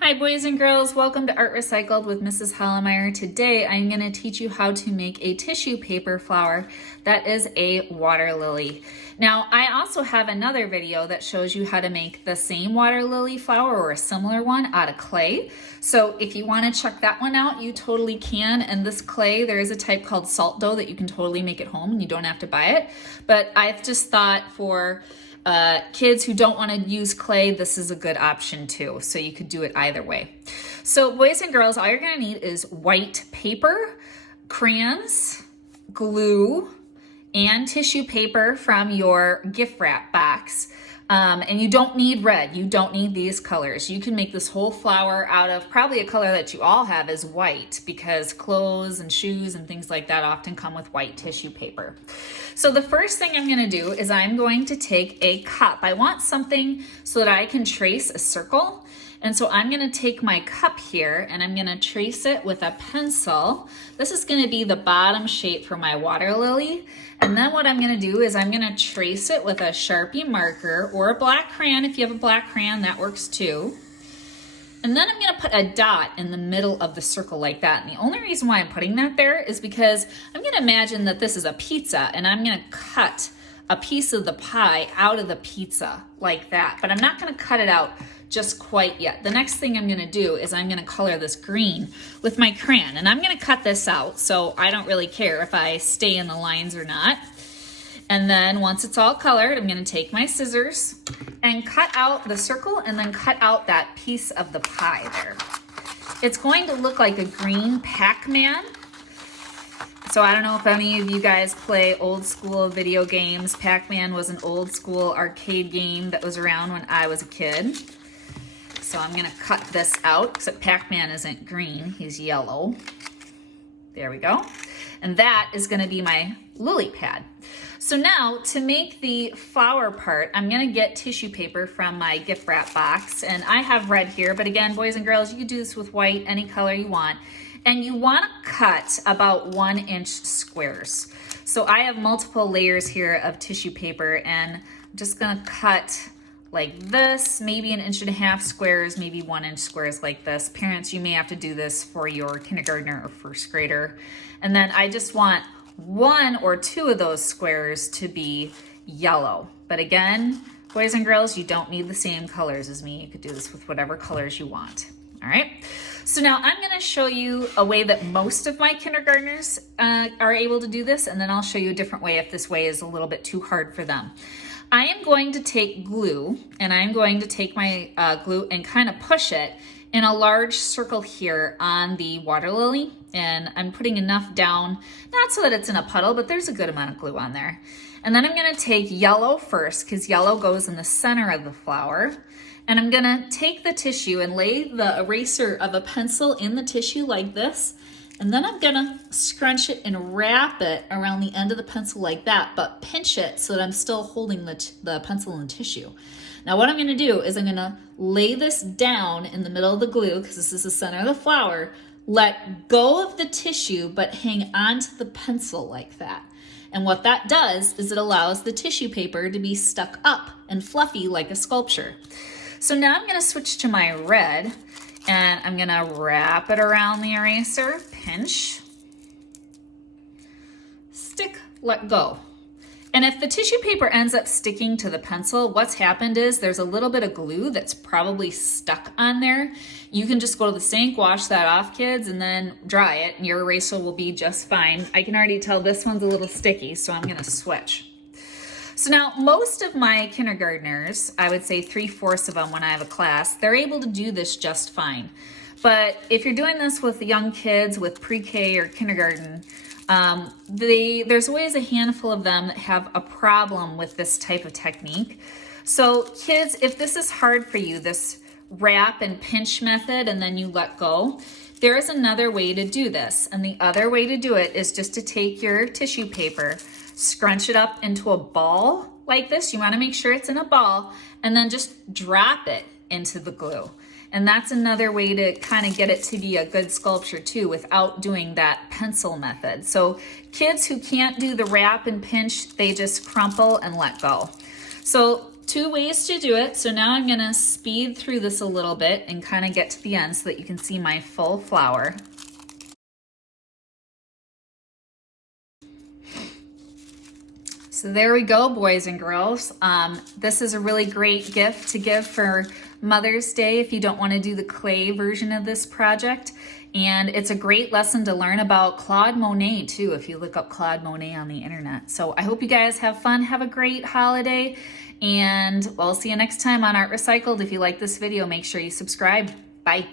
Hi boys and girls, welcome to Art Recycled with Mrs. Hallemeyer. Today I'm going to teach you how to make a tissue paper flower that is a water lily. Now I also have another video that shows you how to make the same water lily flower or a similar one out of clay. So if you want to check that one out, you totally can. And this clay, there is a type called salt dough that you can totally make at home and you don't have to buy it. But I've just thought for kids who don't want to use clay, this is a good option too. So you could do it either way. So boys and girls, all you're going to need is white paper, crayons, glue, and tissue paper from your gift wrap box. And you don't need red. You don't need these colors. You can make this whole flower out of probably a color that you all have is white, because clothes and shoes and things like that often come with white tissue paper. So the first thing I'm going to do is I'm going to take a cup. I want something so that I can trace a circle. And so I'm going to take my cup here and I'm going to trace it with a pencil. This is going to be the bottom shape for my water lily. And then what I'm going to do is I'm going to trace it with a Sharpie marker or a black crayon. If you have a black crayon, that works too. And then I'm going to put a dot in the middle of the circle like that. And the only reason why I'm putting that there is because I'm going to imagine that this is a pizza and I'm going to cut a piece of the pie out of the pizza like that. But I'm not going to cut it out just quite yet. The next thing I'm going to do is I'm going to color this green with my crayon. And I'm going to cut this out, so I don't really care if I stay in the lines or not. And then once it's all colored, I'm going to take my scissors and cut out the circle and then cut out that piece of the pie there. It's going to look like a green Pac-Man. So I don't know if any of you guys play old school video games. Pac-Man was an old school arcade game that was around when I was a kid. So I'm going to cut this out, except Pac-Man isn't green, he's yellow. There we go. And that is going to be my lily pad. So now to make the flower part, I'm going to get tissue paper from my gift wrap box. And I have red here, but again, boys and girls, you can do this with white, any color you want. And you want to cut about 1-inch squares. So I have multiple layers here of tissue paper, and I'm just going to cut like this, maybe 1.5 inch squares, maybe 1-inch squares like this. Parents, you may have to do this for your kindergartner or first grader. And then I just want 1 or 2 of those squares to be yellow. But again, boys and girls, you don't need the same colors as me. You could do this with whatever colors you want. All right. So now I'm going to show you a way that most of my kindergartners are able to do this, and then I'll show you a different way if this way is a little bit too hard for them. I am going to take glue, and I'm going to take my glue and kind of push it in a large circle here on the water lily. And I'm putting enough down, not so that it's in a puddle, but there's a good amount of glue on there. And then I'm going to take yellow first, because yellow goes in the center of the flower. And I'm going to take the tissue and lay the eraser of a pencil in the tissue like this. And then I'm going to scrunch it and wrap it around the end of the pencil like that, but pinch it so that I'm still holding the pencil in tissue. Now what I'm going to do is I'm going to lay this down in the middle of the glue, because this is the center of the flower, let go of the tissue, but hang onto the pencil like that. And what that does is it allows the tissue paper to be stuck up and fluffy like a sculpture. So now I'm going to switch to my red, and I'm going to wrap it around the eraser, pinch, stick, let go. And if the tissue paper ends up sticking to the pencil, what's happened is there's a little bit of glue that's probably stuck on there. You can just go to the sink, wash that off, kids, and then dry it, and your eraser will be just fine. I can already tell this one's a little sticky, so I'm going to switch. So now most of my kindergartners, I would say 3/4 of them when I have a class, they're able to do this just fine. But if you're doing this with young kids with pre-K or kindergarten, there's always a handful of them that have a problem with this type of technique. So kids, if this is hard for you, this wrap and pinch method, and then you let go, there is another way to do this. And the other way to do it is just to take your tissue paper, scrunch it up into a ball like this. You want to make sure it's in a ball, and then just drop it into the glue. And that's another way to kind of get it to be a good sculpture too, without doing that pencil method. So kids who can't do the wrap and pinch, they just crumple and let go. So two ways to do it. So now I'm gonna speed through this a little bit and kind of get to the end so that you can see my full flower. So there we go, boys and girls. This is a really great gift to give for Mother's Day if you don't want to do the clay version of this project. And it's a great lesson to learn about Claude Monet too, if you look up Claude Monet on the internet. So I hope you guys have fun. Have a great holiday. And we'll see you next time on Art Recycled. If you like this video, make sure you subscribe. Bye.